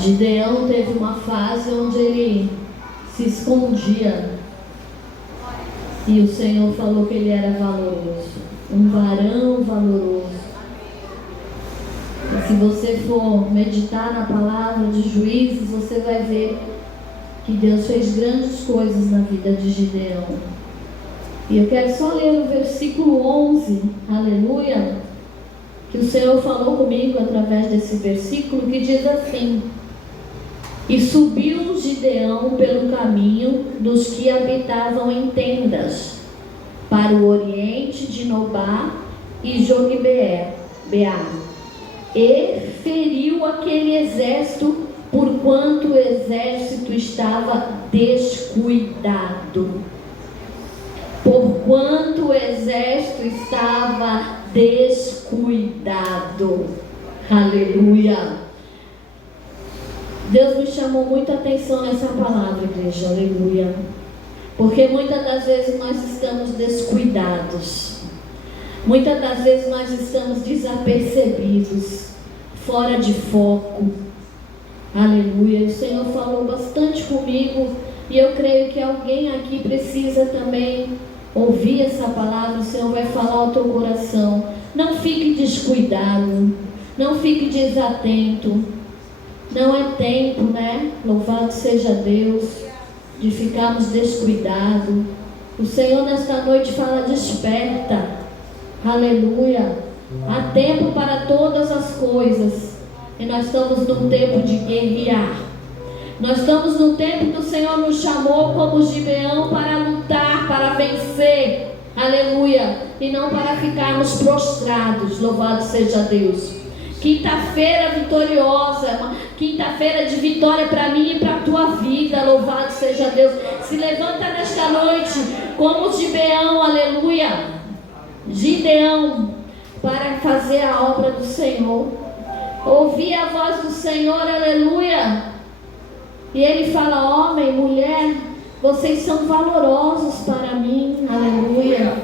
Gideão teve uma fase onde ele se escondia. E o Senhor falou que ele era valoroso, um varão valoroso. E se você for meditar na palavra de Juízes, você vai ver que Deus fez grandes coisas na vida de Gideão. E eu quero só ler o versículo 11, aleluia, que o Senhor falou comigo através desse versículo, que diz assim: e subiu Gideão pelo caminho dos que habitavam em tendas, para o oriente de Nobá e Jogibeá, e feriu aquele exército, porquanto o exército estava descuidado. Porquanto o exército estava descuidado. Aleluia. Deus me chamou muita atenção nessa palavra, igreja, aleluia. Porque muitas das vezes nós estamos descuidados. Muitas das vezes nós estamos desapercebidos, fora de foco. Aleluia. O Senhor falou bastante comigo e eu creio que alguém aqui precisa também ouvir essa palavra. O Senhor vai falar ao teu coração. Não fique descuidado, não fique desatento. Não é tempo, né? Louvado seja Deus, de ficarmos descuidados. O Senhor nesta noite fala: desperta. Aleluia. Há tempo para todas as coisas. E nós estamos num tempo de guerrear. Nós estamos no tempo que o Senhor nos chamou como Gibeão para lutar, para vencer. Aleluia. E não para ficarmos prostrados. Louvado seja Deus. Quinta-feira vitoriosa, quinta-feira de vitória para mim e para a tua vida, louvado seja Deus. Se levanta nesta noite como Gibeão, aleluia, Gideão, para fazer a obra do Senhor. Ouvir a voz do Senhor, aleluia. E ele fala: homem, mulher, vocês são valorosos para mim, aleluia.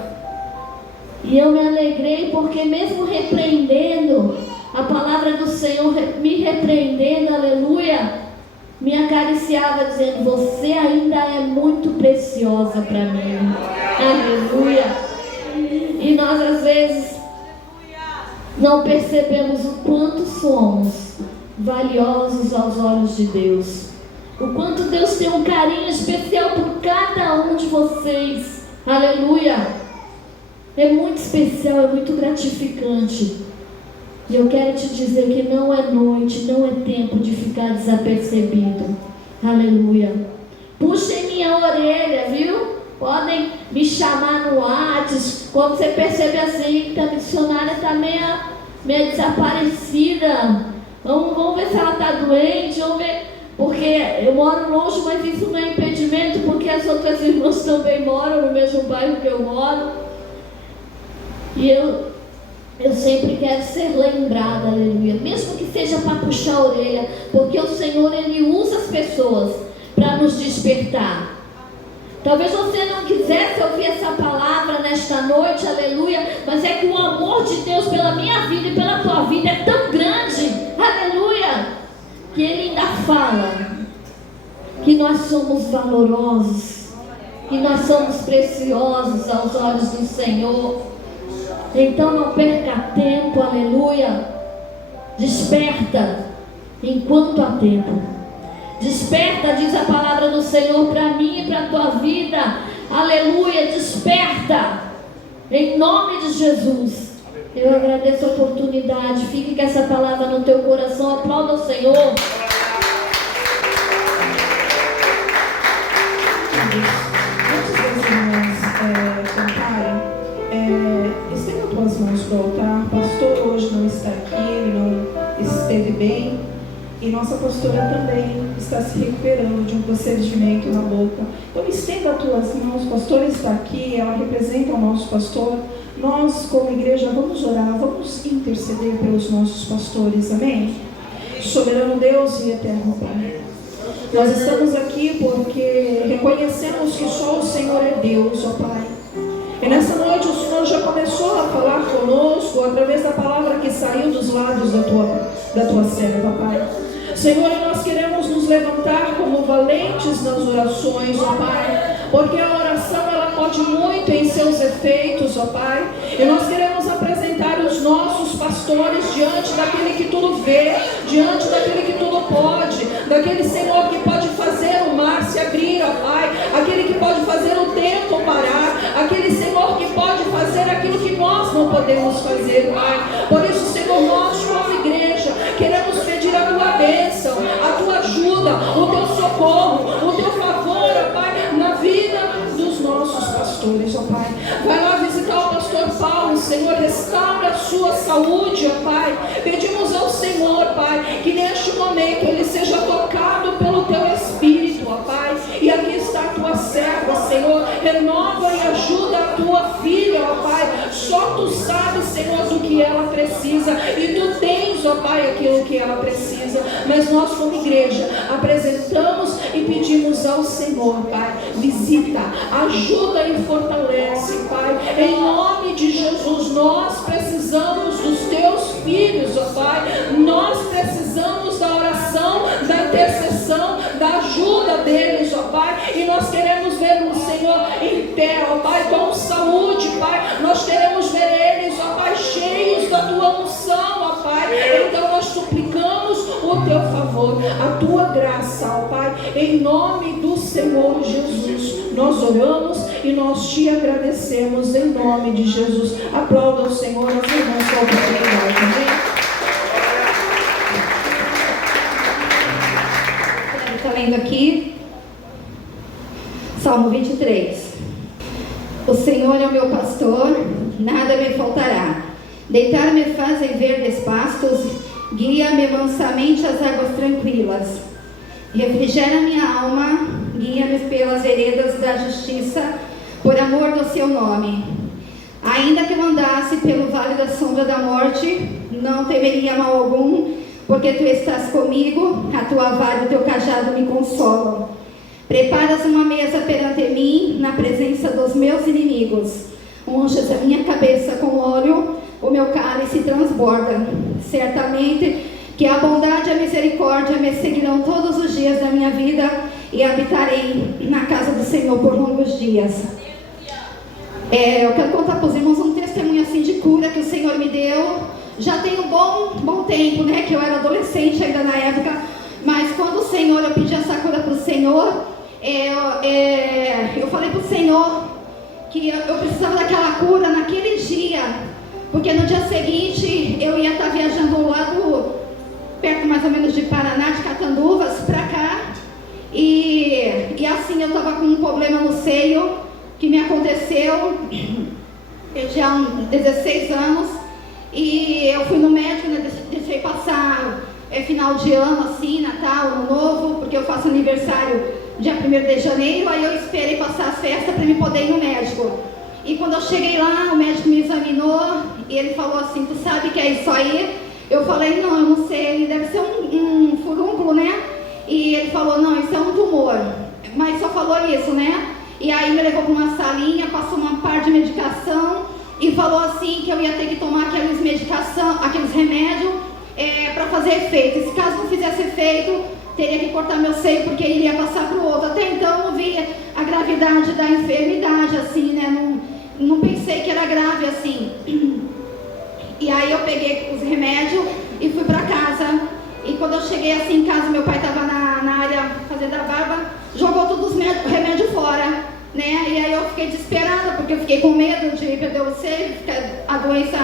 E eu me alegrei porque mesmo repreendendo, a palavra do Senhor me repreendendo, aleluia, me acariciava dizendo: você ainda é muito preciosa para mim, aleluia. E nós às vezes não percebemos o quanto somos valiosos aos olhos de Deus, o quanto Deus tem um carinho especial por cada um de vocês, aleluia. É muito especial, é muito gratificante. E eu quero te dizer que não é noite, não é tempo de ficar desapercebido. Aleluia. Puxem minha orelha, viu? Podem me chamar no WhatsApp. Quando você percebe assim, que a missionária está meio desaparecida. Vamos ver se ela está doente, vamos ver. Porque eu moro longe, mas isso não é impedimento, porque as outras irmãs também moram no mesmo bairro que eu moro. E eu sempre quero ser lembrada, aleluia, mesmo que seja para puxar a orelha, porque o Senhor, Ele usa as pessoas para nos despertar. Talvez você não quisesse ouvir essa palavra nesta noite, aleluia, mas é que o amor de Deus pela minha vida e pela tua vida é tão grande, aleluia, que Ele ainda fala que nós somos valorosos, que nós somos preciosos aos olhos do Senhor. Então não perca tempo, aleluia. Desperta enquanto há tempo. Desperta, diz a palavra do Senhor para mim e para a tua vida. Aleluia, desperta. Em nome de Jesus. Eu agradeço a oportunidade. Fique com essa palavra no teu coração. Aplauda o Senhor. Estenda tuas mãos para o altar. O pastor hoje não está aqui, ele não esteve bem. E nossa pastora também está se recuperando de um procedimento na boca. Então estenda as tuas mãos. O pastor está aqui, ela representa o nosso pastor. Nós, como igreja, vamos orar, vamos interceder pelos nossos pastores, amém? Soberano Deus e eterno Pai, nós estamos aqui porque reconhecemos que só o Senhor é Deus, ó Pai. E nessa noite o Senhor já começou a falar conosco através da palavra que saiu dos lábios da tua serva, Pai. Senhor, nós queremos nos levantar como valentes nas orações, ó Pai, porque a oração ela pode muito em seus efeitos, ó Pai, e nós queremos apresentar os nossos pastores diante daquele que tudo vê, diante daquele que tudo pode, daquele Senhor que pode fazer o mar se abrir, ó Pai, aquele que pode fazer o tempo parar, aquele Senhor que pode fazer aquilo que nós não podemos fazer, Pai. Por isso, Senhor, nós como igreja queremos pedir a tua bênção, a tua ajuda, o teu socorro, o teu favor, ó Pai, na vida dos nossos pastores, ó Pai. Vai lá visitar o pastor Paulo, Senhor, restaura a sua saúde, ó Pai. Pedimos ao Senhor, Pai, que neste momento ele seja tocado pelo teu Espírito, ó Pai. E aqui está a tua serva, Senhor, renova e ajuda a tua filha, ó Pai. Só tu sabes, Senhor, do que ela precisa, e tu tens, ó Pai, aquilo que ela precisa. Mas nós como igreja apresentamos e pedimos ao Senhor, Pai, visita, ajuda e fortalece, Pai, em nome de Jesus. Nós precisamos dos teus filhos, ó Pai, nós precisamos da oração, da intercessão, da ajuda deles, ó Pai, e nós queremos ver o Senhor em pé, ó Pai, com saúde, Pai. Nós queremos ver eles, ó Pai, cheios da tua unção, ó Pai. Então nós suplicamos o teu favor, a tua graça, ó Pai, em nome do Senhor Jesus. Nós oramos e nós te agradecemos em nome de Jesus. Aplauda o Senhor, as irmãs com a oportunidade, amém? Está lendo aqui Salmo 23. O Senhor é o meu pastor, nada me faltará. Deitar-me faz em verdes pastos, guia-me mansamente às águas tranquilas. Refrigera minha alma, guia-me pelas veredas da justiça, por amor do seu nome. Ainda que eu andasse pelo vale da sombra da morte, não temeria mal algum, porque tu estás comigo, a tua vara e o teu cajado me consolam. Preparas uma mesa perante mim, na presença dos meus inimigos. Unges a minha cabeça com óleo, o meu cálice transborda. Certamente que a bondade e a misericórdia me seguirão todos os dias da minha vida, e habitarei na casa do Senhor por longos dias. Eu quero contar para os irmãos um testemunho assim de cura que o Senhor me deu. Já tem um bom tempo, né, que eu era adolescente ainda na época, mas quando o Senhor, eu pedi essa cura para o Senhor, eu falei para o Senhor que eu precisava daquela cura naquele dia, porque no dia seguinte eu ia estar viajando lá perto mais ou menos de Paraná, de Catanduvas, para cá, e assim eu estava com um problema no seio que me aconteceu, eu tinha 16 anos, e eu fui no médico, né, deixei passar final de ano, assim, Natal, Ano Novo, porque eu faço aniversário dia 1º de janeiro, aí eu esperei passar as festas para me poder ir no médico. E quando eu cheguei lá, o médico me examinou, e ele falou assim, tu sabe que é isso aí? Eu falei, não, eu não sei, deve ser um furúnculo, né? E ele falou, não, isso é um tumor, mas só falou isso, né? E aí me levou para uma salinha, passou uma parte de medicação, e falou assim que eu ia ter que tomar aqueles remédios para fazer efeito. Se caso não fizesse efeito, teria que cortar meu seio, porque ele ia passar para o outro. Até então eu não via a gravidade da enfermidade, assim, né? Não pensei que era grave assim. E aí eu peguei os remédios e fui para casa. E quando eu cheguei assim em casa, meu pai estava na área fazendo a barba, jogou todos os remédios fora, né? E aí eu fiquei desesperada, porque eu fiquei com medo de perder o seio, a doença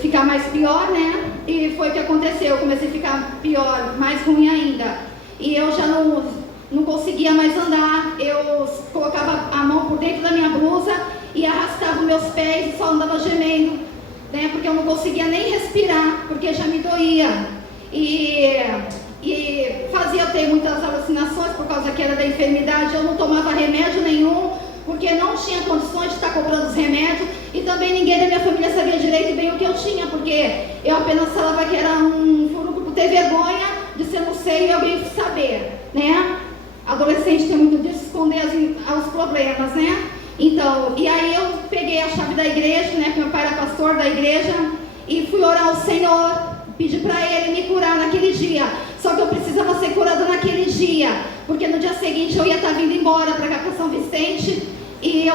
ficar mais pior, né? E foi o que aconteceu, eu comecei a ficar pior, mais ruim ainda. E eu já não conseguia mais andar, eu colocava a mão por dentro da minha blusa e arrastava meus pés e só andava gemendo, né? Porque eu não conseguia nem respirar, porque já me doía. E fazia eu ter muitas alucinações por causa que era da enfermidade. Eu não tomava remédio nenhum, porque não tinha condições de estar comprando os remédios, e também ninguém da minha família sabia direito bem o que eu tinha, porque eu apenas falava que era um furúnculo por ter vergonha de ser no seio e alguém saber, né? Adolescente tem muito disso, esconder os problemas, né? Então, e aí eu peguei a chave da igreja, né? Meu pai era pastor da igreja, e fui orar ao Senhor, pedi para ele me curar naquele dia. Só que eu precisava ser curada naquele dia, porque no dia seguinte eu ia estar vindo embora para cá, para São Vicente, e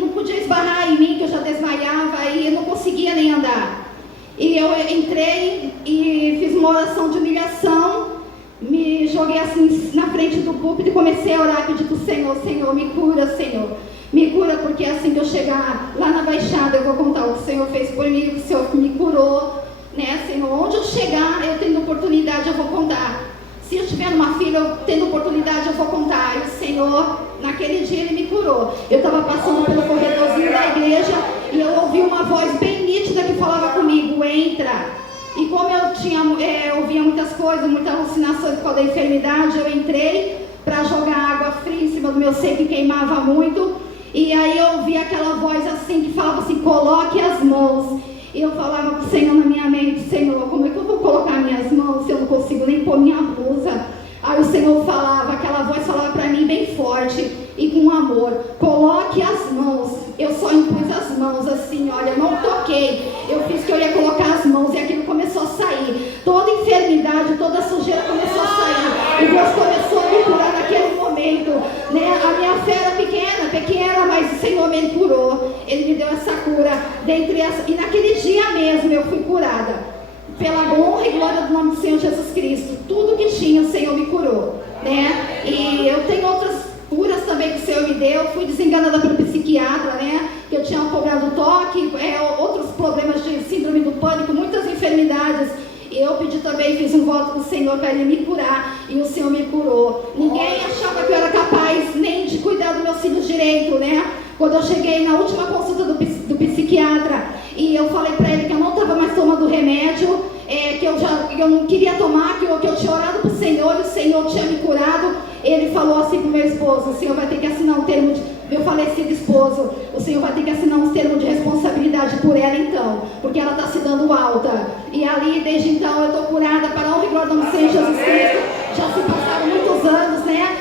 não podia esbarrar em mim, que eu já desmaiava e eu não conseguia nem andar. E eu entrei e fiz uma oração de humilhação, me joguei assim na frente do púlpito e comecei a orar, pedir para o Senhor: Senhor, me cura, Senhor. Me cura, porque assim que eu chegar lá na Baixada eu vou contar o que o Senhor fez por mim, o que o Senhor me curou, né, Senhor? Onde eu chegar, eu tendo oportunidade, eu vou contar. Se eu tiver uma filha, eu tendo oportunidade, eu vou contar. E o Senhor, naquele dia, Ele me curou. Eu estava passando pelo corredorzinho da igreja e eu ouvi uma voz bem nítida que falava comigo: entra. E como eu ouvia muitas coisas, muitas alucinações por causa da enfermidade, eu entrei para jogar água fria em cima do meu seio, que queimava muito. E aí eu ouvi aquela voz assim, que falava assim: coloque as mãos. E eu falava para o Senhor na minha mente: Senhor, como é que eu vou colocar minhas mãos se eu não consigo nem pôr minha blusa? Aí o Senhor falava, aquela voz falava para mim bem forte e com amor: coloque as mãos. Eu só impus as mãos assim, olha, não toquei. Eu fiz que eu ia colocar as mãos e aquilo começou a sair. Toda enfermidade, toda sujeira começou a sair. E Deus começou a me curar naquele momento, né? A minha fé era pequena, mas o Senhor me curou. Ele me deu essa cura. E naquele dia mesmo eu fui curada. Pela honra e glória do nome do Senhor Jesus Cristo. Tudo que tinha o Senhor me curou, né? E eu tenho outras curas também que o Senhor me deu. Fui desenganada pelo psiquiatra, né? Que eu tinha cobrado toque, outros problemas de síndrome do pânico, muitas enfermidades. Eu pedi também, fiz um voto com o Senhor para Ele me curar, e o Senhor me curou. Ninguém achava que eu era capaz nem de cuidar dos meus filhos direito, né? Quando eu cheguei na última consulta do psiquiatra, e eu falei para ele que eu não estava mais tomando remédio, que eu não queria tomar, que eu tinha orado para o Senhor e o Senhor tinha me curado. Ele falou assim para o meu esposo: o Senhor vai ter que assinar um termo de... meu falecido esposo, o Senhor vai ter que assinar um termo de responsabilidade por ela então, porque ela está se dando alta. E ali, desde então, eu estou curada para a honra e glória do Senhor Jesus Cristo. Já se passaram muitos anos, né?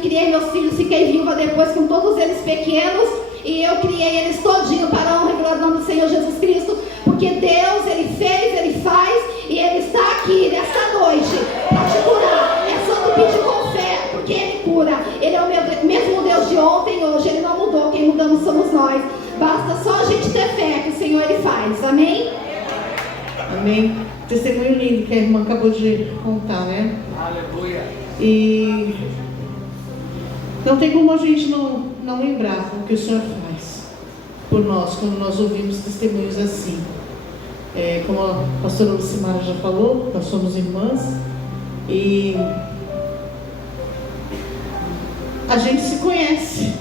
Criei meus filhos, fiquei viúva depois com todos eles pequenos, e eu criei eles todinho para a honra e glória do Senhor Jesus Cristo, porque Deus, Ele fez, Ele faz, e Ele está aqui nessa noite para te curar. É só tu pedir com fé, porque Ele cura. Ele é o mesmo Deus de ontem e hoje. Ele não mudou, quem mudamos somos nós. Basta só a gente ter fé que o Senhor Ele faz. Amém? Amém. Testemunho lindo que a irmã acabou de contar, né? Aleluia. E não tem como a gente não lembrar o que o Senhor faz por nós quando nós ouvimos testemunhos assim. Como a pastora Lucimara já falou, nós somos irmãs e a gente se conhece.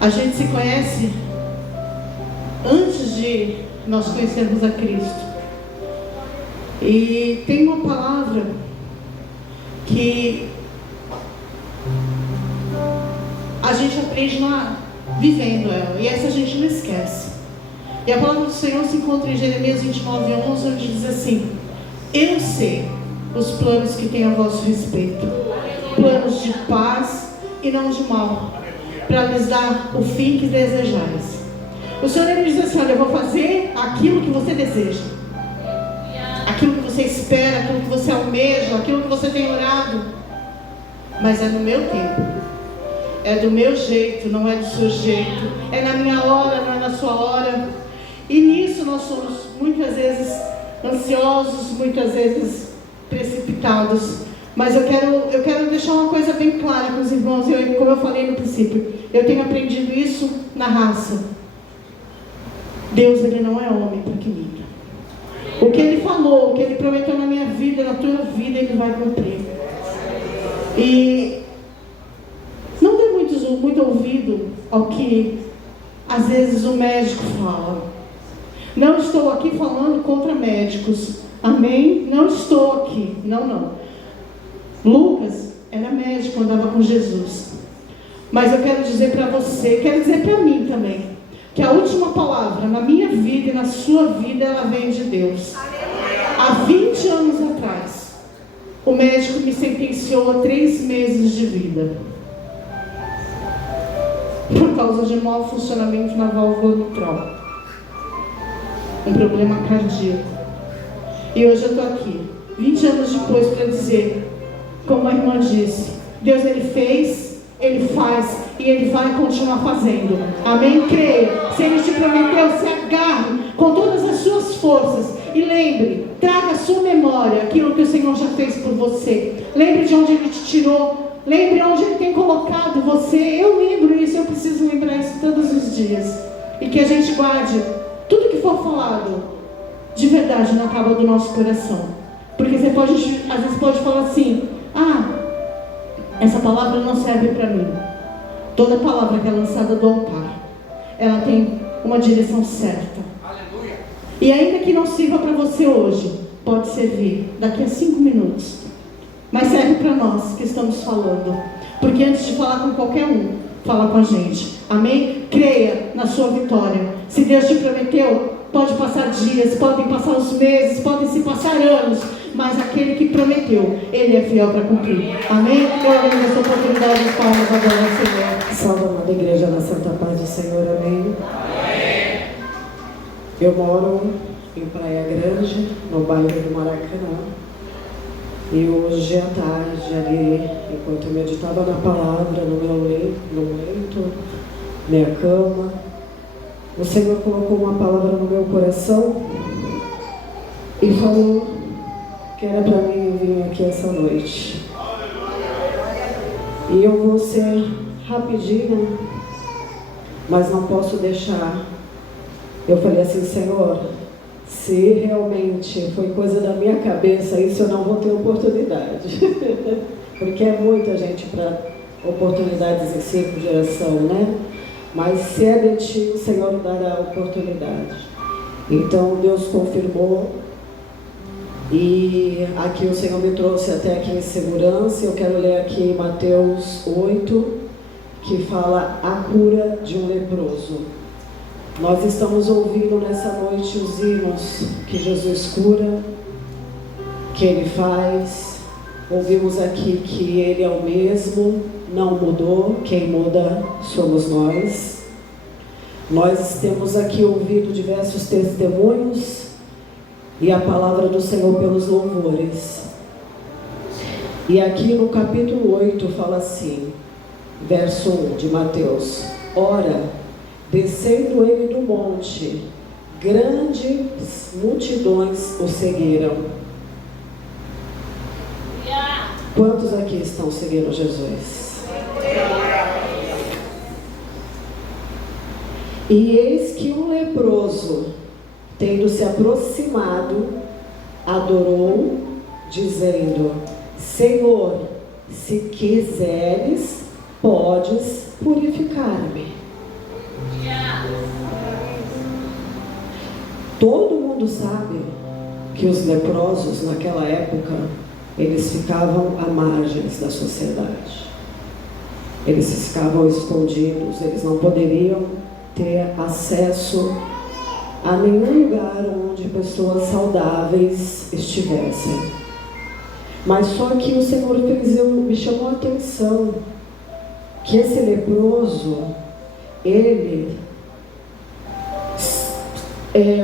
A gente se conhece antes de nós conhecermos a Cristo. E tem uma palavra que a gente aprende vivendo ela, e essa a gente não esquece. E a palavra do Senhor se encontra em Jeremias 29:11, onde diz assim: eu sei os planos que tenho a vosso respeito, planos de paz e não de mal, para lhes dar o fim que desejais. O Senhor ele diz assim: olha, eu vou fazer aquilo que você deseja, aquilo que você espera, aquilo que você almeja, aquilo que você tem orado, mas é no meu tempo, é do meu jeito, não é do seu jeito, é na minha hora, não é na sua hora. E nisso nós somos muitas vezes ansiosos, muitas vezes precipitados. Mas eu quero deixar uma coisa bem clara com os irmãos, como eu falei no princípio, eu tenho aprendido isso na raça. Deus, Ele não é homem para que minta. O que Ele falou, o que Ele prometeu na minha vida, na tua vida, Ele vai cumprir. E não dê muito ouvido ao que às vezes o médico fala. Não estou aqui falando contra médicos, amém? Não estou aqui, não. Lucas era médico, andava com Jesus. Mas eu quero dizer para você, quero dizer para mim também, que a última palavra na minha vida e na sua vida, ela vem de Deus. Há 20 anos atrás, o médico me sentenciou a 3 meses de vida, por causa de mau funcionamento na válvula mitral, um problema cardíaco. E hoje eu estou aqui, 20 anos depois para dizer, como a irmã disse, Deus Ele fez, Ele faz e Ele vai continuar fazendo. Amém? Creia. Se Ele te prometeu, se agarre com todas as suas forças e lembre, traga à sua memória aquilo que o Senhor já fez por você. Lembre de onde Ele te tirou. Lembre onde Ele tem colocado você. Eu lembro isso, eu preciso lembrar isso todos os dias. E que a gente guarde tudo que for falado de verdade na tábua do nosso coração. Porque você pode, às vezes pode falar assim, essa palavra não serve para mim. Toda palavra que é lançada do altar, ela tem uma direção certa. Aleluia. E ainda que não sirva para você hoje, pode servir daqui a 5 minutos. Mas serve para nós que estamos falando. Porque antes de falar com qualquer um, fala com a gente. Amém? Creia na sua vitória. Se Deus te prometeu, pode passar dias, podem passar os meses, podem se passar anos, mas aquele que prometeu, Ele é fiel para cumprir. Amém? Eu agradeço a oportunidade de palmas agora ao Senhor. Salve, amada igreja, na santa paz do Senhor. Amém? Amém. Eu moro em Praia Grande, no bairro do Maracanã. E hoje à tarde, ali, enquanto eu meditava na palavra, no meu leito, minha cama, o Senhor colocou uma palavra no meu coração e falou que era para mim vir aqui essa noite. E eu vou ser rapidinho, mas não posso deixar. Eu falei assim, Senhor, se realmente foi coisa da minha cabeça, isso eu não vou ter oportunidade. Porque é muita gente para oportunidades em circo de geração, né? Mas se é de ti, o Senhor dará a oportunidade. Então Deus confirmou. E aqui o Senhor me trouxe até aqui em segurança. Eu quero ler aqui Mateus 8, que fala a cura de um leproso. Nós estamos ouvindo nessa noite os hinos que Jesus cura, que Ele faz. Ouvimos aqui que Ele é o mesmo, não mudou, quem muda somos nós. Nós temos aqui ouvido diversos testemunhos e a palavra do Senhor pelos louvores. E aqui no capítulo 8 fala assim, verso 1 de Mateus: Ora, descendo ele do monte, grandes multidões o seguiram. Quantos aqui estão seguindo Jesus? E eis que um leproso, tendo se aproximado, adorou, dizendo: Senhor, se quiseres, podes purificar-me. Todo mundo sabe que os leprosos naquela época, eles ficavam à margens da sociedade. Eles ficavam escondidos, eles não poderiam ter acesso a nenhum lugar onde pessoas saudáveis estivessem. Mas só que o Senhor me chamou a atenção que esse leproso, ele,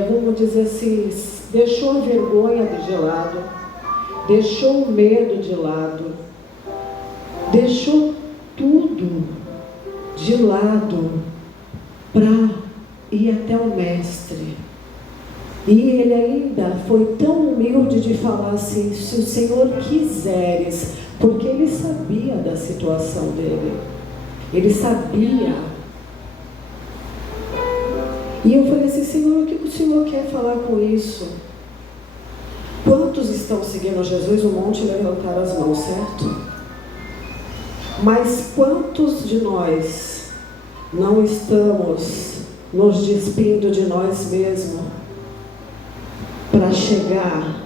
vamos dizer assim, deixou a vergonha de lado, deixou o medo de lado, deixou tudo de lado para ir até o mestre. E ele ainda foi tão humilde de falar assim: se o Senhor quiseres, porque ele sabia da situação dele, ele sabia. E eu falei assim: Senhor, o que o Senhor quer falar com isso? Quantos estão seguindo Jesus? Um monte levantaram as mãos, certo? Mas quantos de nós não estamos nos despindo de nós mesmos para chegar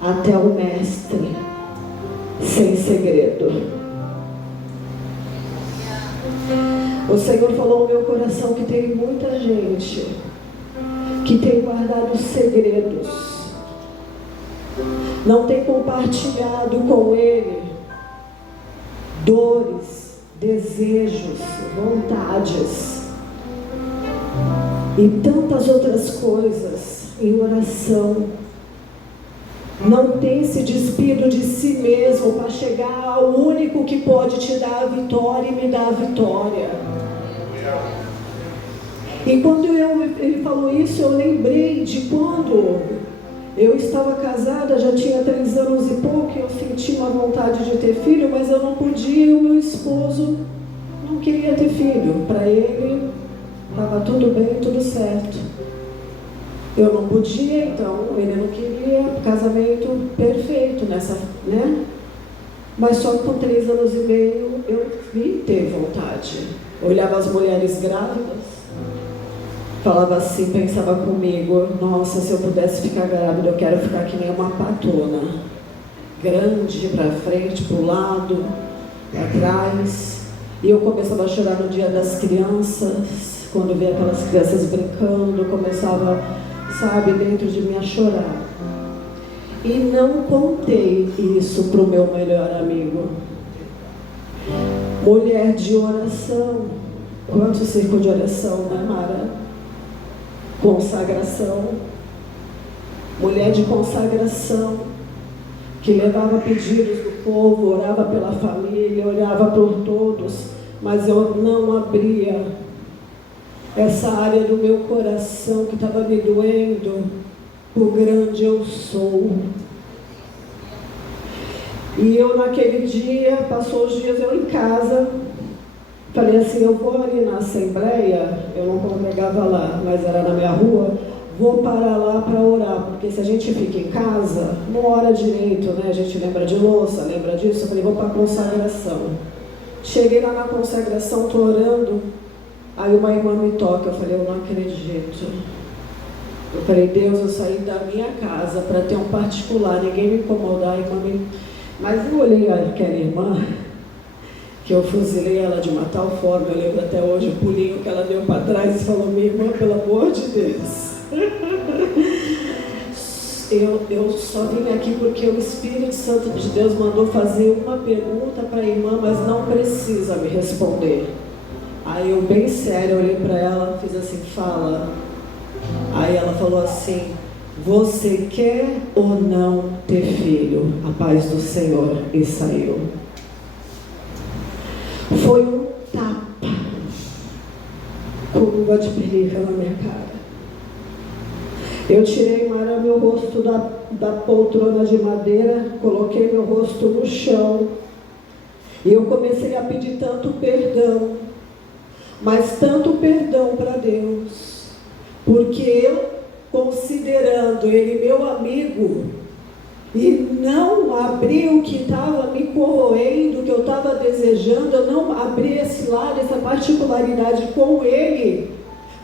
até o mestre sem segredo? O Senhor falou no meu coração que tem muita gente que tem guardado segredos, não tem compartilhado com Ele dores, desejos, vontades e tantas outras coisas em oração. Não tem se despido de si mesmo para chegar ao único que pode te dar a vitória e me dar a vitória. E quando ele falou isso, eu lembrei de quando eu estava casada, já tinha 3 anos e pouco, eu senti uma vontade de ter filho, mas eu não podia, e o meu esposo não queria ter filho. Para ele, estava tudo bem, tudo certo. Eu não podia, então ele não queria, casamento perfeito nessa, né? Mas só que com 3 anos e meio eu vi ter vontade. Eu olhava as mulheres grávidas, falava assim, pensava comigo, nossa, se eu pudesse ficar grávida, eu quero ficar que nem uma patona, grande para frente, para o lado, para trás. E eu começava a chorar no dia das crianças, quando via aquelas crianças brincando, começava, sabe, dentro de mim a chorar. E não contei isso para o meu melhor amigo. Mulher de oração. Quanto círculo de oração, né, Mara? Consagração. Mulher de consagração, que levava pedidos do povo, orava pela família, orava por todos, mas eu não abria essa área do meu coração que estava me doendo, o grande eu sou. E eu naquele dia, passou os dias eu em casa, falei assim, eu vou ali na Assembleia, eu não congregava lá, mas era na minha rua, vou parar lá para orar, porque se a gente fica em casa, não ora direito, né? A gente lembra de louça, lembra disso, eu falei, vou para a consagração. Cheguei lá na consagração, estou orando, aí uma irmã me toca, eu falei, eu não acredito. Eu falei, Deus, eu saí da minha casa para ter um particular, ninguém me incomodar, a irmã me... Mas eu olhei aquela irmã, que eu fuzilei ela de uma tal forma, eu lembro até hoje o pulinho que ela deu para trás e falou, minha irmã, pelo amor de Deus. Eu só vim aqui porque o Espírito Santo de Deus mandou fazer uma pergunta para a irmã, mas não precisa me responder. Aí eu, bem sério, olhei para ela, fiz assim, fala. Aí ela falou assim, você quer ou não ter filho? A paz do Senhor. E saiu. Foi um tapa com luva de pelica na minha cara. Eu tirei, Mara, meu rosto da poltrona de madeira, coloquei meu rosto no chão e eu comecei a pedir tanto perdão, mas tanto perdão para Deus, porque eu, considerando Ele meu amigo, e não abri o que estava me corroendo, o que eu estava desejando, eu não abri esse lado, essa particularidade com Ele,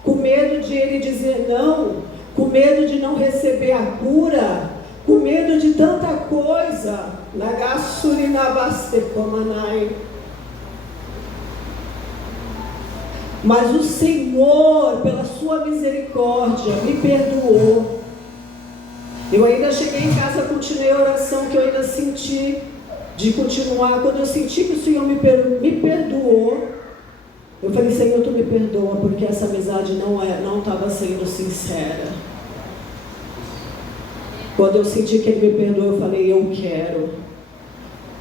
com medo de Ele dizer não, com medo de não receber a cura, com medo de tanta coisa. Mas o Senhor, pela sua misericórdia, me perdoou. Eu ainda cheguei em casa, continuei a oração que eu ainda senti de continuar. Quando eu senti que o Senhor me perdoou, eu falei, Senhor, tu me perdoa, porque essa amizade não estava sendo sincera. Quando eu senti que Ele me perdoou, eu falei, eu quero.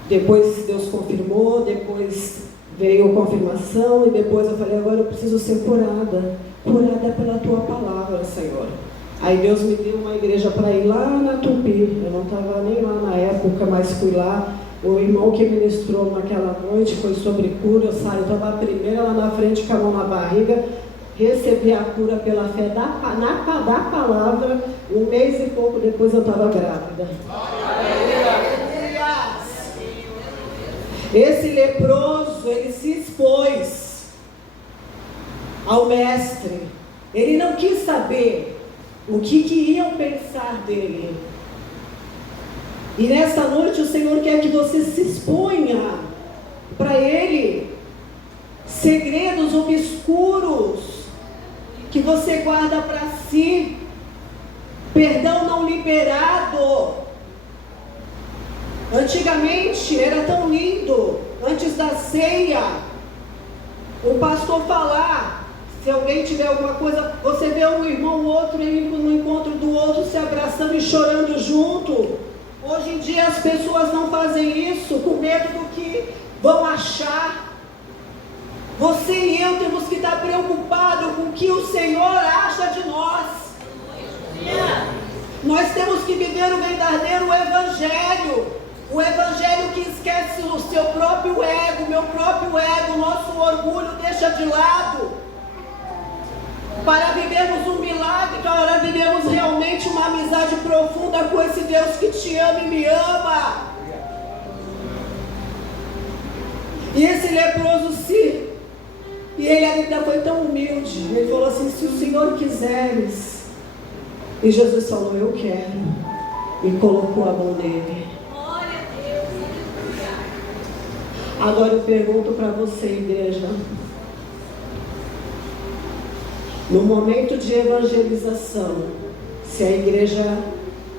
Depois Deus confirmou, depois veio a confirmação, e depois eu falei, agora eu preciso ser curada. Curada pela Tua palavra, Senhor. Aí Deus me deu uma igreja para ir lá na Tupi. Eu não estava nem lá na época, mas fui lá. O irmão que ministrou naquela noite foi sobre cura. Eu estava a primeira lá na frente com a mão na barriga. Recebi a cura pela fé da palavra. 1 mês e pouco depois eu estava grávida. Esse leproso, ele se expôs ao mestre. Ele não quis saber o que iam pensar dele. E nessa noite o Senhor quer que você se exponha para Ele. Segredos obscuros que você guarda para si. Perdão não liberado. Antigamente era tão lindo, antes da ceia, o pastor falar. Se alguém tiver alguma coisa, você vê um irmão, o outro, indo no encontro do outro, se abraçando e chorando junto. Hoje em dia as pessoas não fazem isso com medo do que vão achar. Você e eu temos que estar preocupados com o que o Senhor acha de nós. Nós temos que viver o verdadeiro Evangelho. O Evangelho que esquece o seu próprio ego, meu próprio ego, o nosso orgulho deixa de lado. Para vivermos um milagre, para vivermos realmente uma amizade profunda com esse Deus que te ama e me ama. E esse leproso e ele ainda foi tão humilde. Ele falou assim: se o Senhor quiseres. E Jesus falou: eu quero. E colocou a mão nele. Agora eu pergunto para você, igreja. No momento de evangelização, se a igreja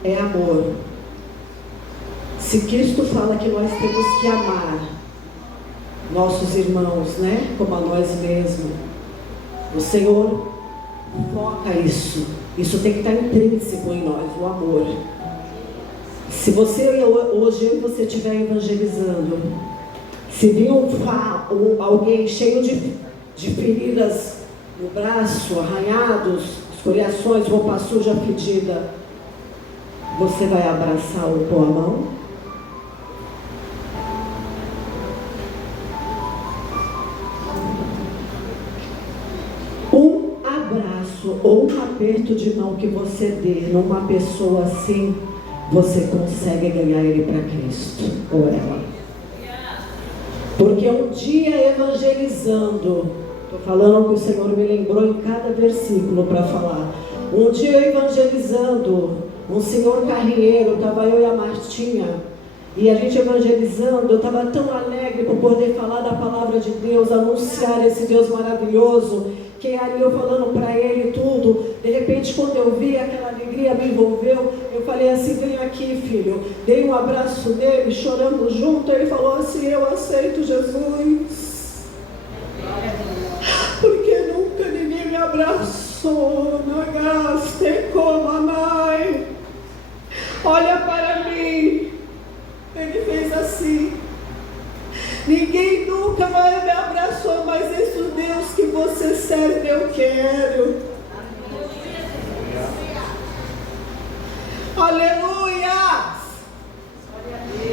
é amor, se Cristo fala que nós temos que amar nossos irmãos, né? Como a nós mesmos, o Senhor foca isso. Isso tem que estar intrínseco em nós, o amor. Se você hoje eu e você estiver evangelizando, se vir alguém cheio de feridas no braço, arranhados, escoriações, roupa suja, fedida, você vai abraçar ou pôr a mão? Um abraço ou um aperto de mão que você dê numa pessoa assim, você consegue ganhar ele para Cristo, ou ela. Porque um dia evangelizando, estou falando que o Senhor me lembrou em cada versículo para falar. Um dia evangelizando, um senhor carrinheiro, estava eu e a Martinha, e a gente evangelizando, eu estava tão alegre por poder falar da palavra de Deus, anunciar esse Deus maravilhoso, que ali eu falando para ele tudo. De repente, quando eu vi, aquela alegria me envolveu. Eu falei assim: vem aqui, filho. Dei um abraço nele, chorando junto. Ele falou assim: eu aceito Jesus, porque nunca ninguém me abraçou. Nagaste como a mãe. Olha para mim. Ele fez assim. Ninguém nunca mais me abraçou, mas esse Deus que você serve, eu quero. Aleluia!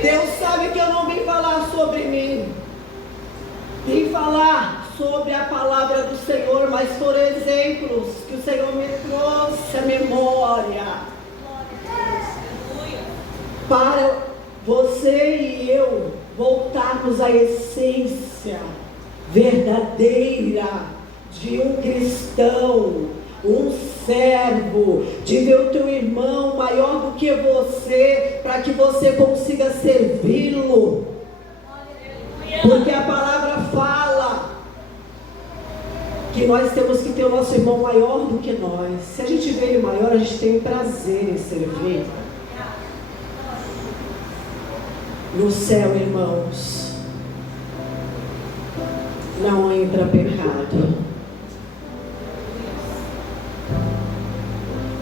Deus sabe que eu não vim falar sobre mim. Vim falar sobre a palavra do Senhor, mas por exemplos que o Senhor me trouxe à memória. Para você e eu voltarmos à essência verdadeira de um cristão, um servo, de ver o teu irmão maior do que você, para que você consiga servi-lo. Porque a palavra fala que nós temos que ter o nosso irmão maior do que nós. Se a gente vê ele maior, a gente tem prazer em servir. No céu, irmãos, não entra pecado.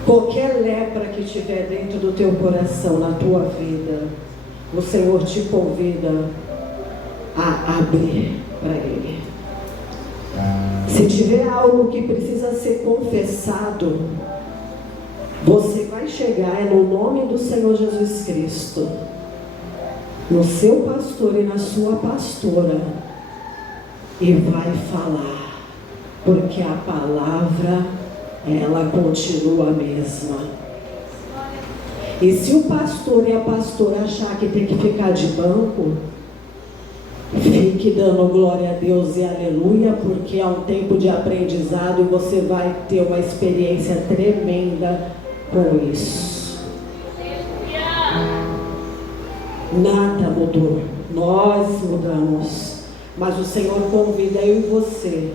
Qualquer lepra que tiver dentro do teu coração, na tua vida, o Senhor te convida a abrir para Ele. Se tiver algo que precisa ser confessado, você vai chegar no nome do Senhor Jesus Cristo, no seu pastor e na sua pastora, e vai falar, porque a palavra, ela continua a mesma. E se o pastor e a pastora achar que tem que ficar de banco, fique dando glória a Deus e aleluia, porque é um tempo de aprendizado e você vai ter uma experiência tremenda com isso. Nada mudou, nós mudamos, mas o Senhor convida eu e você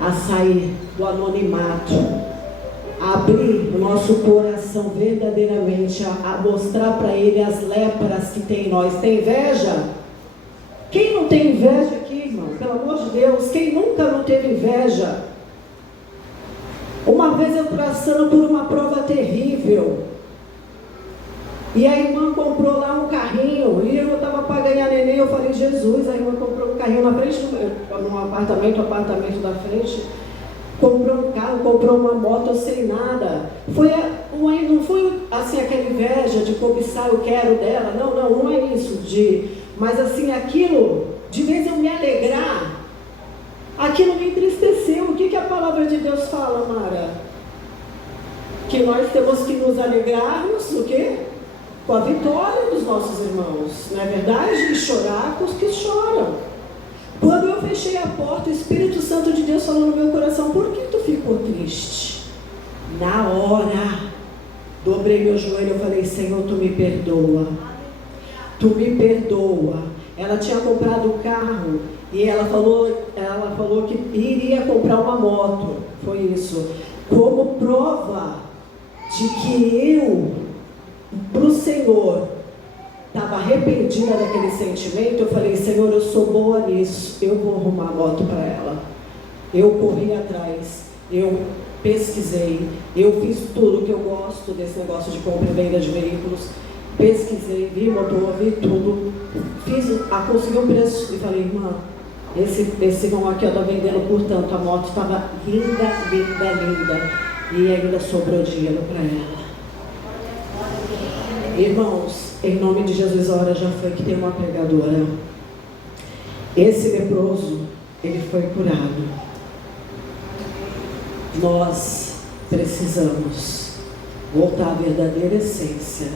a sair do anonimato, a abrir o nosso coração verdadeiramente, a mostrar para Ele as lepras que tem em nós. Tem inveja? Quem não tem inveja aqui, irmão? Pelo amor de Deus, quem nunca não teve inveja? Uma vez eu passando por uma prova terrível, E a irmã comprou lá um carrinho, e eu estava para ganhar neném, eu falei, Jesus, a irmã comprou um carrinho na frente, num apartamento da frente, comprou um carro, comprou uma moto sem nada. Não foi assim aquela inveja de cobiçar, eu quero dela, não é isso, mas assim, aquilo, de vez eu me alegrar, aquilo me entristeceu. O que a palavra de Deus fala, Mara? Que nós temos que nos alegrarmos, o quê? Com a vitória dos nossos irmãos, não é verdade? E chorar com os que choram. Quando eu fechei a porta, o Espírito Santo de Deus falou no meu coração, por que tu ficou triste? Na hora, dobrei meu joelho e falei, Senhor, tu me perdoa. Tu me perdoa. Ela tinha comprado o carro e ela falou que iria comprar uma moto. Foi isso. Como prova de que eu, para o Senhor, estava arrependida daquele sentimento, eu falei, Senhor, eu sou boa nisso, eu vou arrumar a moto para ela. Eu corri atrás, eu pesquisei, eu fiz tudo que eu gosto desse negócio de compra e venda de veículos, pesquisei, vi motor, vi tudo, consegui um preço e falei, irmã, esse irmão aqui está vendendo por tanto, a moto estava linda, e ainda sobrou dinheiro para ela. Irmãos, em nome de Jesus, a hora já foi que tem uma pregadora. Esse leproso, ele foi curado. Nós precisamos voltar à verdadeira essência,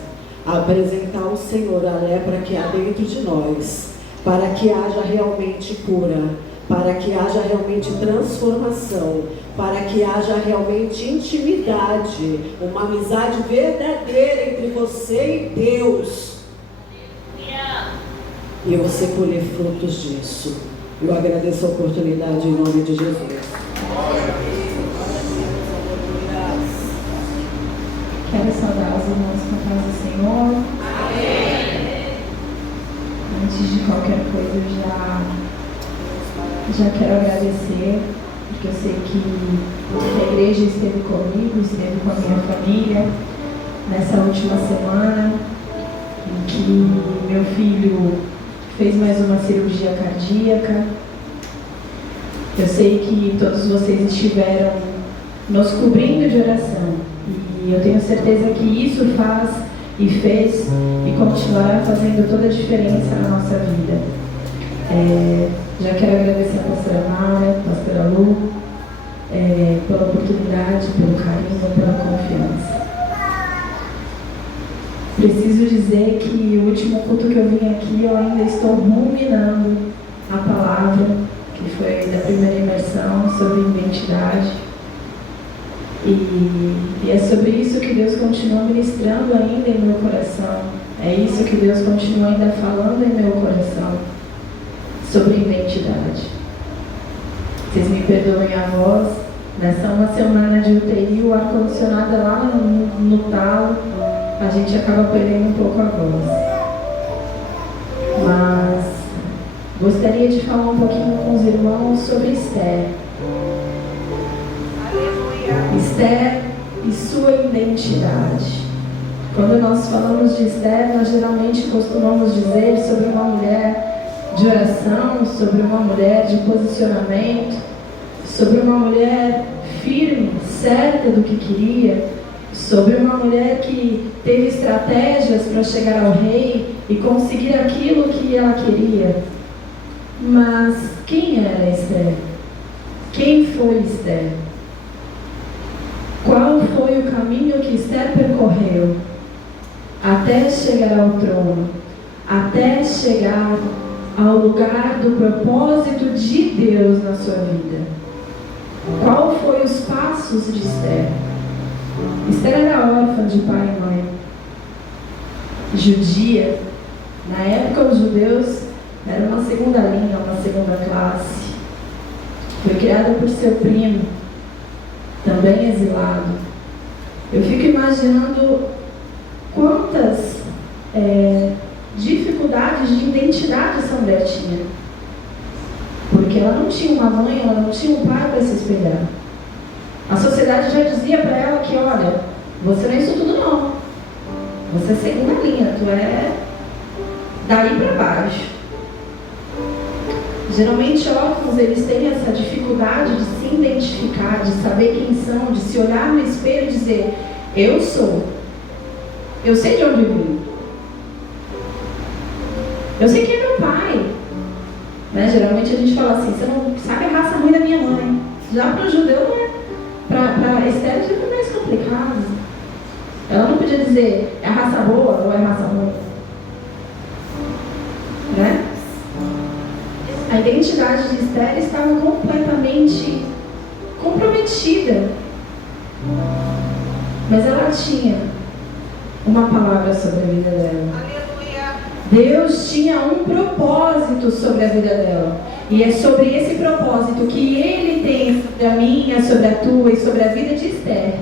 apresentar ao Senhor a lepra que há dentro de nós, para que haja realmente cura, para que haja realmente transformação, para que haja realmente intimidade, uma amizade verdadeira entre você e Deus. E você colher frutos disso. Eu agradeço a oportunidade em nome de Jesus. Quero saudar os irmãos com a paz do Senhor. Amém. Antes de qualquer coisa, eu já quero agradecer, porque eu sei que a igreja esteve comigo, esteve com a minha família nessa última semana, em que meu filho fez mais uma cirurgia cardíaca. Eu sei que todos vocês estiveram nos cobrindo de oração, e eu tenho certeza que isso faz e fez e continuará fazendo toda a diferença na nossa vida. Já quero agradecer a pastora Mara, a pastora Lu, pela oportunidade, pelo carinho, pela confiança. Preciso dizer que o último culto que eu vim aqui, eu ainda estou ruminando a palavra, que foi da primeira imersão, sobre identidade. E é sobre isso que Deus continua ministrando ainda em meu coração. É isso que Deus continua ainda falando em meu coração, sobre identidade. Vocês me perdoem a voz, nessa uma semana de UTI, o ar-condicionado lá no talo, a gente acaba perdendo um pouco a voz. Mas gostaria de falar um pouquinho com os irmãos sobre Esther. Esther e sua identidade. Quando nós falamos de Esther, nós geralmente costumamos dizer sobre uma mulher de oração, sobre uma mulher de posicionamento, sobre uma mulher firme, certa do que queria, sobre uma mulher que teve estratégias para chegar ao rei e conseguir aquilo que ela queria. Mas quem era Esther? Quem foi Esther? Qual foi o caminho que Esther percorreu até chegar ao trono, até chegar ao lugar do propósito de Deus na sua vida? Qual foi os passos de Esther? Esther era órfã de pai e mãe, judia. Na época, os judeus eram uma segunda linha, uma segunda classe. Foi criada por seu primo, também exilado. Eu fico imaginando quantas dificuldades de identidade essa mulher tinha. Porque ela não tinha uma mãe, ela não tinha um pai para se espelhar. A sociedade já dizia para ela que, olha, você não é isso tudo não. Você é segunda linha, tu é daí para baixo. Geralmente órfãos, eles têm essa dificuldade de se identificar, de saber quem são, de se olhar no espelho e dizer, eu sou. Eu sei de onde eu vim. Eu sei quem é meu pai. Né? Geralmente a gente fala assim, você não sabe a raça ruim da minha mãe. Já para o judeu, né? Para Esther já é mais complicado. Ela não podia dizer, é a raça boa ou é a raça ruim. Né? A identidade de Esther estava completamente comprometida. Mas ela tinha uma palavra sobre a vida dela. Deus tinha um propósito sobre a vida dela. E é sobre esse propósito que Ele tem sobre a minha, sobre a tua e sobre a vida de Esther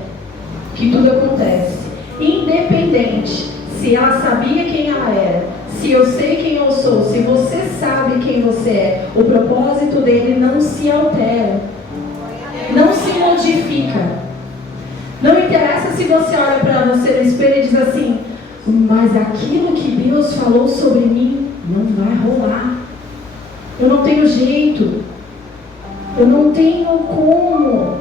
que tudo acontece. Independente se ela sabia quem ela era, se eu sei quem eu sou, se você sabe quem você é, o propósito dele não se altera, não se modifica. Não interessa se você olha para você no espelho e diz assim, mas aquilo que Deus falou sobre mim não vai rolar. Eu não tenho jeito. Eu não tenho como.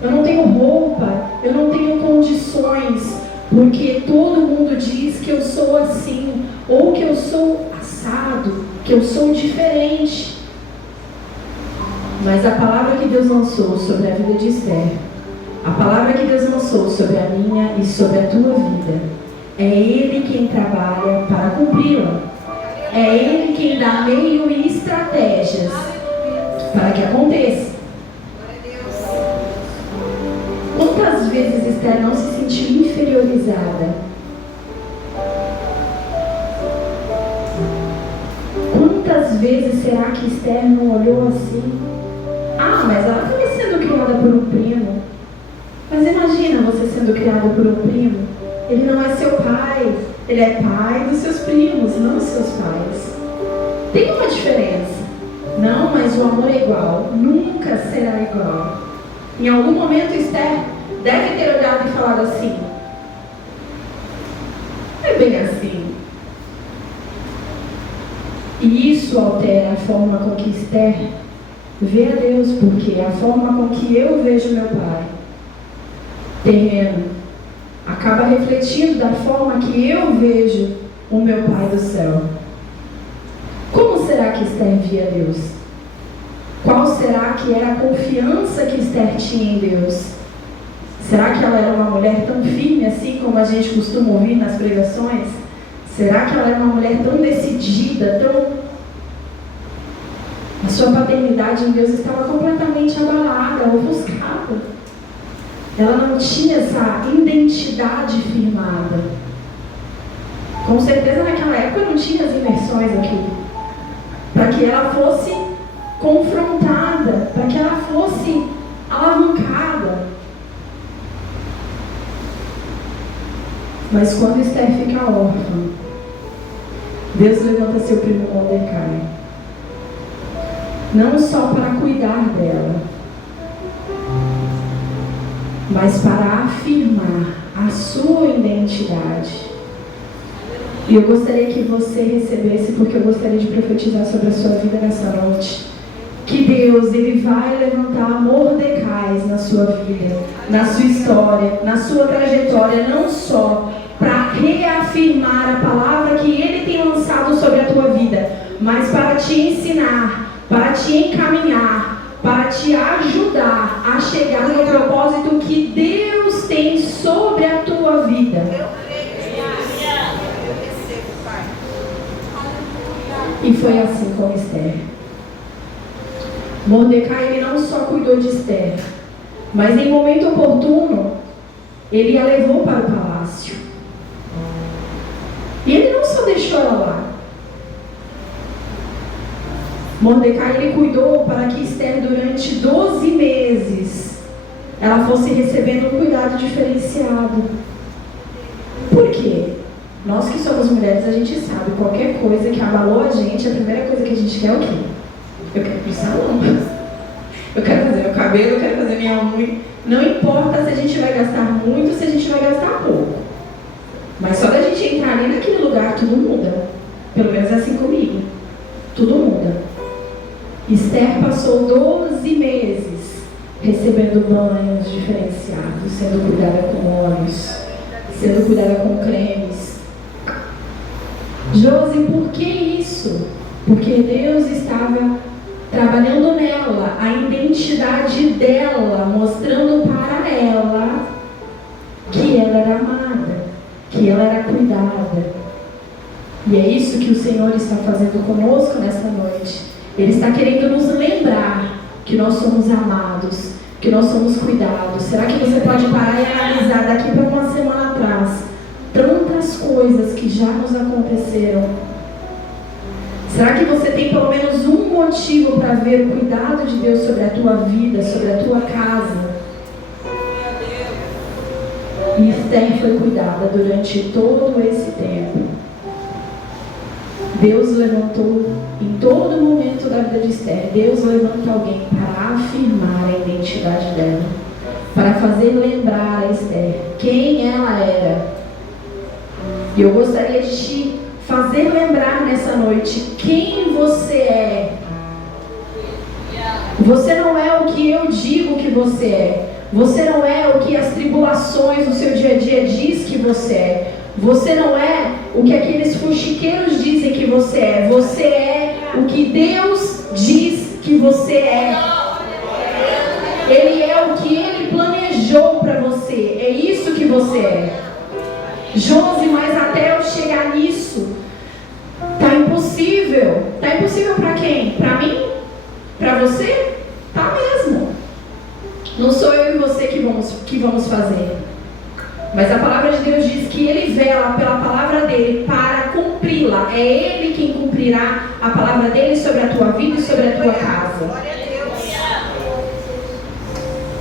Eu não tenho roupa. Eu não tenho condições. Porque todo mundo diz que eu sou assim. Ou que eu sou assado. Que eu sou diferente. Mas a palavra que Deus lançou sobre a vida de Esther, a palavra que Deus lançou sobre a minha e sobre a tua vida, é Ele quem trabalha para cumpri-la. É Ele quem dá meio e estratégias para que aconteça. Quantas vezes Esther não se sentiu inferiorizada? Quantas vezes será que Esther não olhou assim? Ah, mas ela estava sendo criada por um primo. Mas imagina você sendo criada por um primo. Ele não é seu pai, ele é pai dos seus primos, não dos seus pais. Tem uma diferença. Não, mas o amor é igual. Nunca será igual. Em algum momento Esther deve ter olhado e falado assim, não é bem assim. E isso altera a forma com que Esther vê a Deus, porque a forma com que eu vejo meu pai, terreno, acaba refletindo da forma que eu vejo o meu Pai do céu. Como será que Esther via Deus? Qual será que era a confiança que Esther tinha em Deus? Será que ela era uma mulher tão firme assim como a gente costuma ouvir nas pregações? Será que ela era uma mulher tão decidida, tão... A sua paternidade em Deus estava completamente abalada, ofuscada. Ela não tinha essa identidade firmada. Com certeza naquela época não tinha as imersões aqui. Para que ela fosse confrontada, para que ela fosse alavancada. Mas quando Esther fica órfã, Deus levanta seu primo Mordecai. Não só para cuidar dela, mas para afirmar a sua identidade. E eu gostaria que você recebesse, porque eu gostaria de profetizar sobre a sua vida nessa noite, que Deus, Ele vai levantar Mordecais na sua vida, na sua história, na sua trajetória, não só para reafirmar a palavra que Ele tem lançado sobre a tua vida, mas para te ensinar, para te encaminhar, para te ajudar a chegar no propósito que Deus tem sobre a tua vida. E foi assim com Esther. Mordecai, ele não só cuidou de Esther, mas em momento oportuno, ele a levou para o palácio. E ele não só deixou ela lá. Mordecai, ele cuidou para que Esther, durante 12 meses, ela fosse recebendo um cuidado diferenciado. Por quê? Nós que somos mulheres, a gente sabe, qualquer coisa que abalou a gente, a primeira coisa que a gente quer é o quê? Eu quero ir pro salão. Eu quero fazer meu cabelo, eu quero fazer minha unha. Não importa se a gente vai gastar muito ou se a gente vai gastar pouco. Mas só da gente entrar ali naquele lugar, tudo muda. Pelo menos é assim comigo. Tudo muda. Esther passou 12 meses recebendo banhos diferenciados, sendo cuidada com óleos, sendo cuidada com cremes. Josi, por que isso? Porque Deus estava trabalhando nela, a identidade dela, mostrando para ela que ela era amada, que ela era cuidada. E é isso que o Senhor está fazendo conosco nessa noite. Ele está querendo nos lembrar que nós somos amados, que nós somos cuidados. Será que você pode parar e analisar daqui para uma semana atrás tantas coisas que já nos aconteceram? Será que você tem pelo menos um motivo para ver o cuidado de Deus sobre a tua vida, sobre a tua casa? E Esther foi cuidada durante todo esse tempo. Deus levantou, em todo momento da vida de Esther, Deus levanta alguém para afirmar a identidade dela, para fazer lembrar a Esther quem ela era. E eu gostaria de te fazer lembrar nessa noite quem você é. Você não é o que eu digo que você é. Você não é o que as tribulações do seu dia a dia diz que você é. Você não é o que aqueles fuxiqueiros dizem que você é. Você é o que Deus diz que você é. Ele é o que Ele planejou para você. É isso que você é. Josi, mas até eu chegar nisso, tá impossível. Tá impossível para quem? Para mim? Para você? Tá mesmo. Não sou eu e você que vamos fazer. Mas a palavra de Deus diz que Ele vela pela palavra dEle para cumpri-la. É Ele quem cumprirá a palavra dEle sobre a tua vida e sobre a tua casa.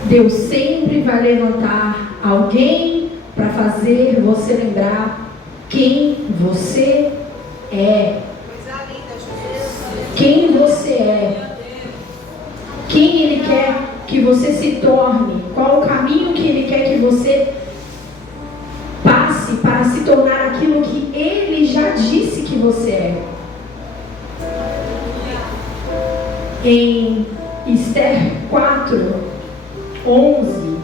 Deus sempre vai levantar alguém para fazer você lembrar quem você é. Quem você é. Quem Ele quer que você se torne. Qual o caminho que Ele quer que você passe para se tornar aquilo que Ele já disse que você é. Em Esther 4:11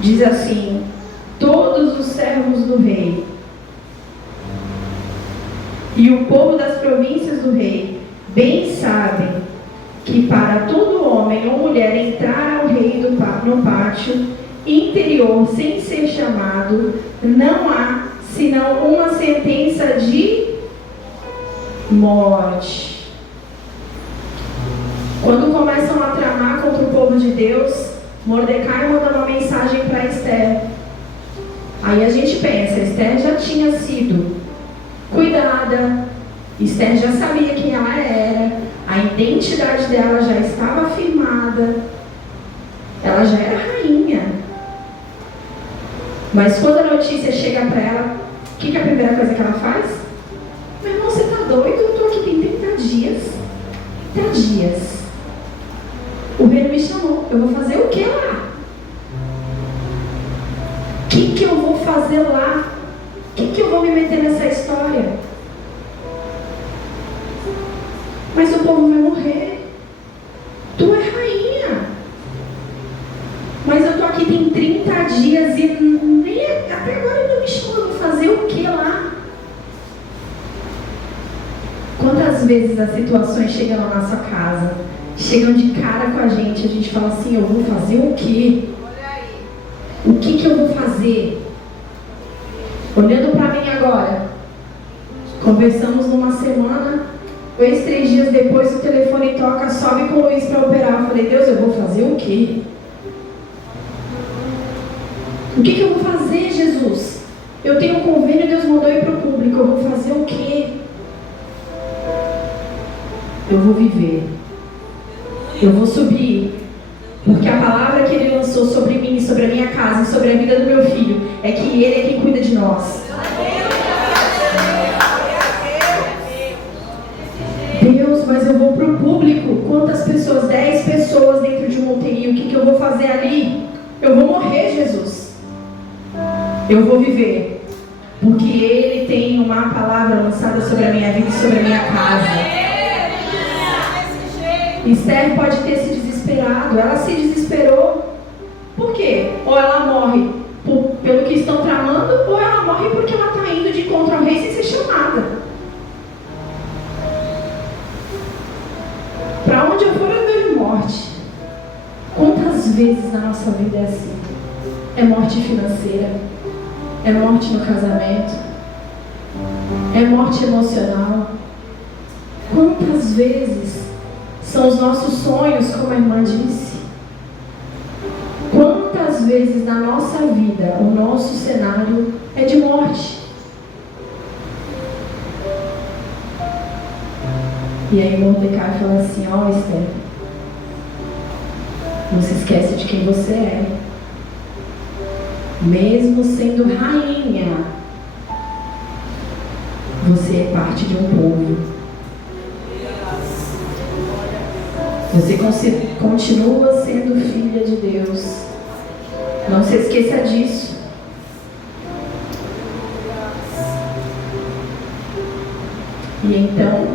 diz assim: todos os servos do rei e o povo das províncias do rei bem sabem que para todo homem ou mulher entrar ao rei no pátio interior sem ser chamado, não há senão uma sentença de morte. Quando começam a tramar contra o povo de Deus, Mordecai manda uma mensagem para Esther. Aí a gente pensa, Esther já tinha sido cuidada, Esther já sabia quem ela era, a identidade dela já estava afirmada, ela já era rainha. Mas quando a notícia chega para ela, o que é a primeira coisa que ela faz? Meu irmão, você está doido? Eu estou aqui tem 30 dias. 30 dias. O rei me chamou. Eu vou fazer o que lá? O que eu vou fazer lá? O que eu vou me meter nessa história? Mas o povo vai morrer. Tu é rainha. Mas eu tô aqui tem 30 dias e nem até agora ele não me chamou. Eu vou fazer o que lá? Quantas vezes as situações chegam na nossa casa, chegam de cara com a gente fala assim, eu vou fazer o quê? O que eu vou fazer? Olhando para mim agora, conversamos numa semana, 2, 3 dias depois o telefone toca, sobe com o Luiz para operar. Eu falei, Deus, eu vou fazer o quê? O que eu vou fazer, Jesus? Eu tenho um convênio, Deus mandou ir para o público, eu vou fazer o quê? Eu vou viver. Eu vou subir. Porque a palavra que Ele lançou sobre mim, sobre a minha casa, sobre a vida do meu filho, é que Ele é quem cuida de nós. Deus, mas eu vou para o público. Quantas pessoas? 10 pessoas dentro de um UTI. O que eu vou fazer ali? Eu vou morrer, Jesus. Eu vou viver, porque Ele tem uma palavra lançada sobre a minha vida e sobre a minha casa. Esther pode ter se desesperado. Ela se desesperou. Por quê? Ou ela morre pelo que estão tramando, ou ela morre porque ela está indo de contra o rei sem ser chamada. Para onde eu for, eu vejo morte. Quantas vezes na nossa vida é assim? É morte financeira, é morte no casamento, é morte emocional. Quantas vezes são os nossos sonhos, como a irmã disse? Quantas vezes na nossa vida o nosso cenário é de morte? E aí Mordecai fala assim: ó, Esther, não se esquece de quem você é. Mesmo sendo rainha, você é parte de um povo. Você continua sendo filha de Deus. Não se esqueça disso. E então,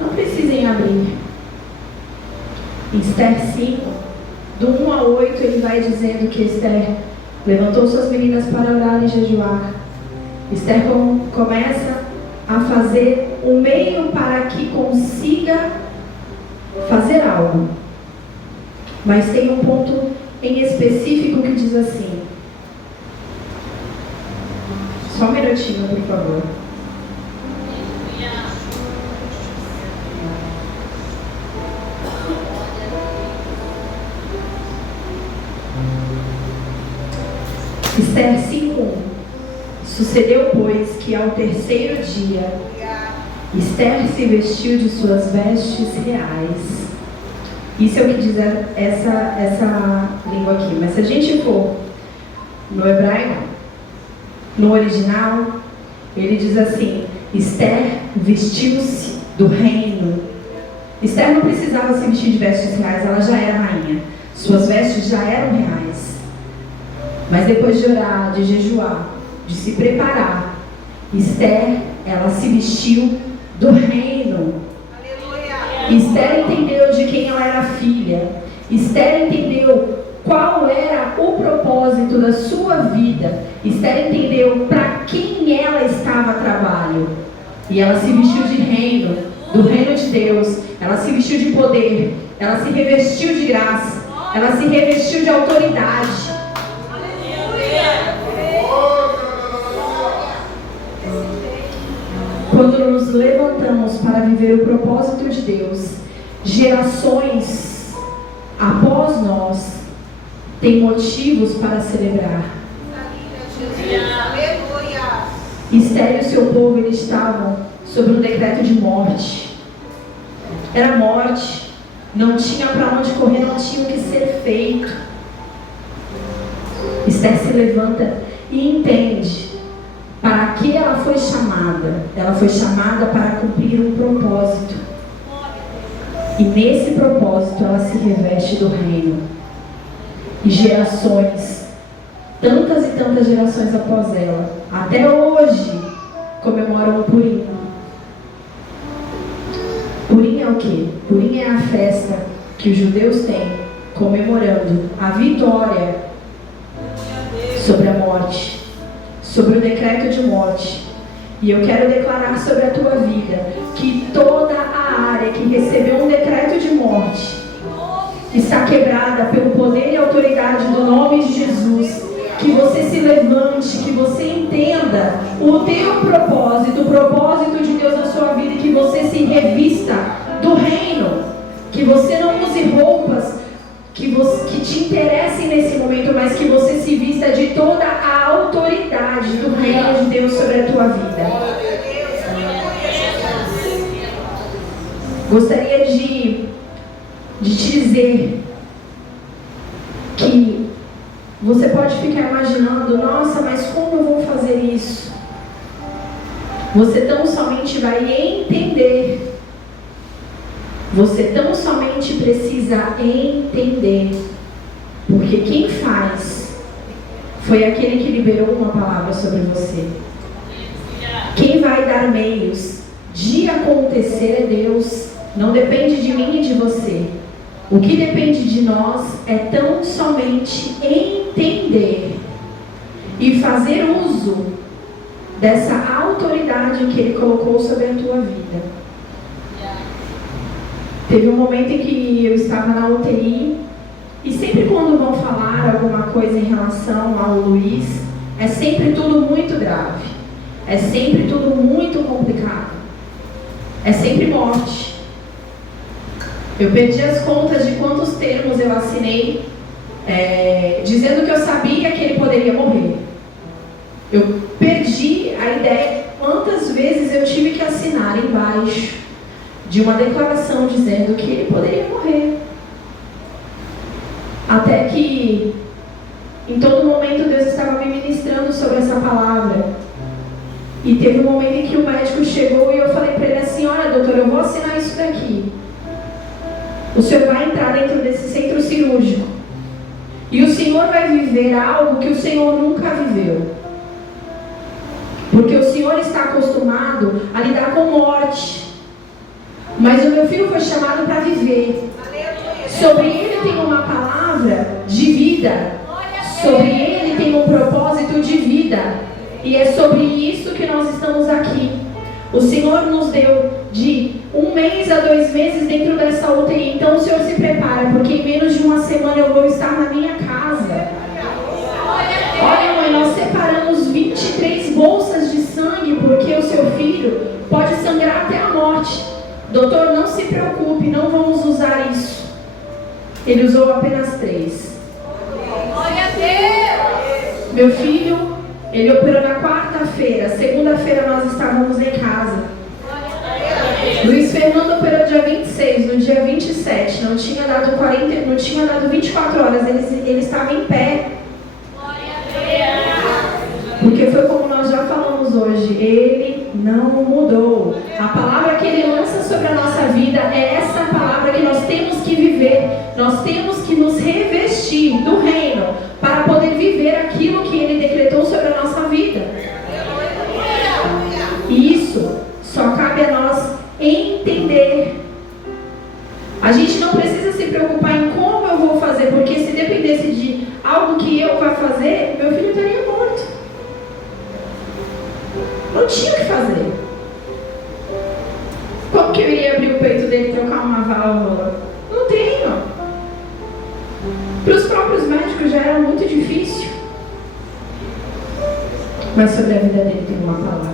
não precisem abrir. Em Esther 5, do 1 a 8, ele vai dizendo que Esther levantou suas meninas para orar e jejuar. Esther começa a fazer um meio para que consiga fazer algo. Mas tem um ponto em específico que diz assim. Só um minutinho, por favor. Esther 5:1. Sucedeu, pois, que ao terceiro dia Esther se vestiu de suas vestes reais. Isso é o que diz essa língua aqui. Mas se a gente for no hebraico, no original, ele diz assim: Esther vestiu-se do reino. Esther não precisava se vestir de vestes reais, ela já era rainha. Suas vestes já eram reais. Mas depois de orar, de jejuar, de se preparar, Esther, ela se vestiu do reino. Aleluia. Esther entendeu de quem ela era filha. Esther entendeu qual era o propósito da sua vida. Esther entendeu para quem ela estava a trabalho. E ela se vestiu de reino, do reino de Deus. Ela se vestiu de poder. Ela se revestiu de graça. Ela se revestiu de autoridade. Quando nos levantamos para viver o propósito de Deus, gerações após nós têm motivos para celebrar. Esther e o seu povo, eles estavam sob um decreto de morte. Era morte, não tinha para onde correr, não tinha o que ser feito. Esther se levanta e entende para que ela foi chamada. Ela foi chamada para cumprir um propósito. E nesse propósito ela se reveste do reino. E gerações, tantas e tantas gerações após ela, até hoje, comemoram o Purim. Purim é o quê? Purim é a festa que os judeus têm, comemorando a vitória sobre a morte, sobre o decreto de morte. E eu quero declarar sobre a tua vida que toda a área que recebeu um decreto de morte está quebrada pelo poder e autoridade do nome de Jesus. Que você se levante, que você entenda o teu propósito, o propósito de Deus na sua vida, e que você se revista do reino. Que você não use roupas que te interessem nesse momento, mas que você se vista de toda a autoridade do reino de Deus sobre a tua vida. Gostaria de te dizer que você pode ficar imaginando: nossa, mas como eu vou fazer isso? Você tão somente vai entender. Você tão somente precisa entender. Porque quem faz foi aquele que liberou uma palavra sobre você. Quem vai dar meios de acontecer é Deus. Não depende de mim e de você. O que depende de nós é tão somente entender e fazer uso dessa autoridade que Ele colocou sobre a tua vida. Teve um momento em que eu estava na UTI e sempre quando vão falar alguma coisa em relação ao Luiz, é sempre tudo muito grave, é sempre tudo muito complicado, é sempre morte. Eu perdi as contas de quantos termos eu assinei dizendo que eu sabia que ele poderia morrer. Eu perdi a ideia de quantas vezes eu tive que assinar embaixo de uma declaração dizendo que ele poderia morrer. Até que, em todo momento, Deus estava me ministrando sobre essa palavra. E teve um momento em que o médico chegou e eu falei para ele assim: olha, doutor, eu vou assinar isso daqui. O senhor vai entrar dentro desse centro cirúrgico. E o senhor vai viver algo que o senhor nunca viveu. Porque o senhor está acostumado a lidar com morte. Mas o meu filho foi chamado para viver. Sobre ele tem uma palavra de vida. Sobre ele tem um propósito de vida. E é sobre isso que nós estamos aqui. O Senhor nos deu de 1 mês a 2 meses dentro dessa UTI. Então o Senhor se prepara, porque em menos de uma semana eu vou estar na minha casa. Olha, mãe, nós separamos 23 bolsas de sangue, porque o seu filho pode sangrar até a morte. Doutor, não se preocupe, não vamos usar isso. Ele usou apenas 3. Glória a Deus! Meu filho, ele operou na quarta-feira. Segunda-feira nós estávamos em casa. Luiz Fernando operou dia 26. No dia 27, não tinha dado 24 horas. Ele estava em pé. Porque foi como nós já falamos hoje. Ele não mudou. A palavra que Ele lança sobre a nossa vida é essa palavra que nós temos que viver. Nós temos que nos revestir do reino para poder viver aquilo que Ele decretou sobre a nossa vida. E isso só cabe a nós entender. A gente não precisa se preocupar em como eu vou fazer, porque se dependesse de algo que eu vá fazer, meu filho estaria morto. Não tinha o que fazer. Como que eu iria abrir o peito dele e trocar uma válvula? Não tenho. Para os próprios médicos já era muito difícil. Mas sobre a vida dele tem uma palavra.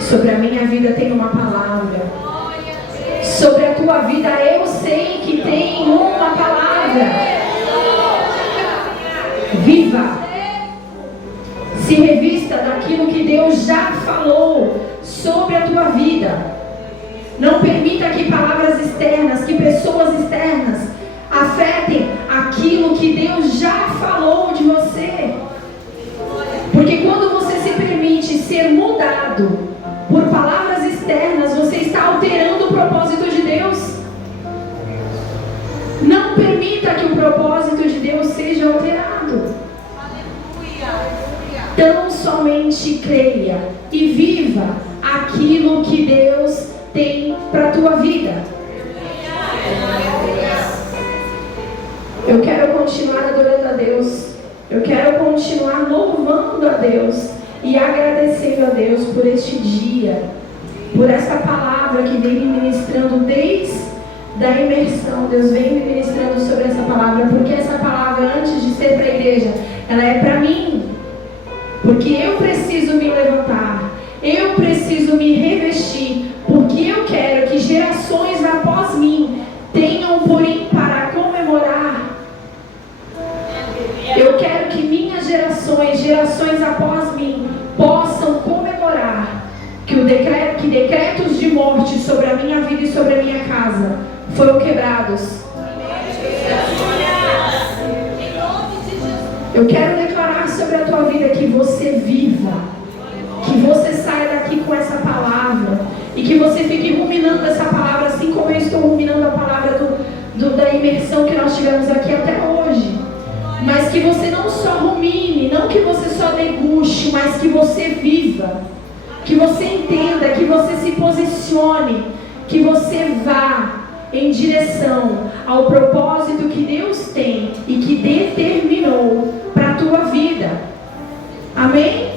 Sobre a minha vida tem uma palavra. Sobre a tua vida eu sei que tem uma palavra. Viva. Se revista daquilo que Deus já falou sobre a tua vida. Não permita que palavras externas, que pessoas externas afetem aquilo que Deus já falou de você. Porque quando você se permite ser mudado por palavras externas, você está alterando o propósito de Deus. Não permita que o propósito de Deus seja alterado. Tão somente creia e viva aquilo que Deus tem para a tua vida. Eu quero continuar adorando a Deus. Eu quero continuar louvando a Deus e agradecendo a Deus por este dia, por essa palavra que vem me ministrando desde a imersão. Deus vem me ministrando sobre essa palavra, porque essa palavra, antes de ser para a igreja, ela é para mim. Porque eu preciso me levantar, eu preciso me revestir, porque eu quero que gerações após mim tenham por ímpar comemorar. Eu quero que minhas gerações após mim, possam comemorar que decretos de morte sobre a minha vida e sobre a minha casa foram quebrados. Eu quero declarar sobre a tua vida que você viva, que você saia daqui com essa palavra e que você fique ruminando essa palavra, assim como eu estou ruminando a palavra da imersão que nós tivemos aqui até hoje. Mas que você não só rumine, não que você só deguste, mas que você viva. Que você entenda, que você se posicione, que você vá em direção ao propósito que Deus tem e que determinou para a tua vida. Amém?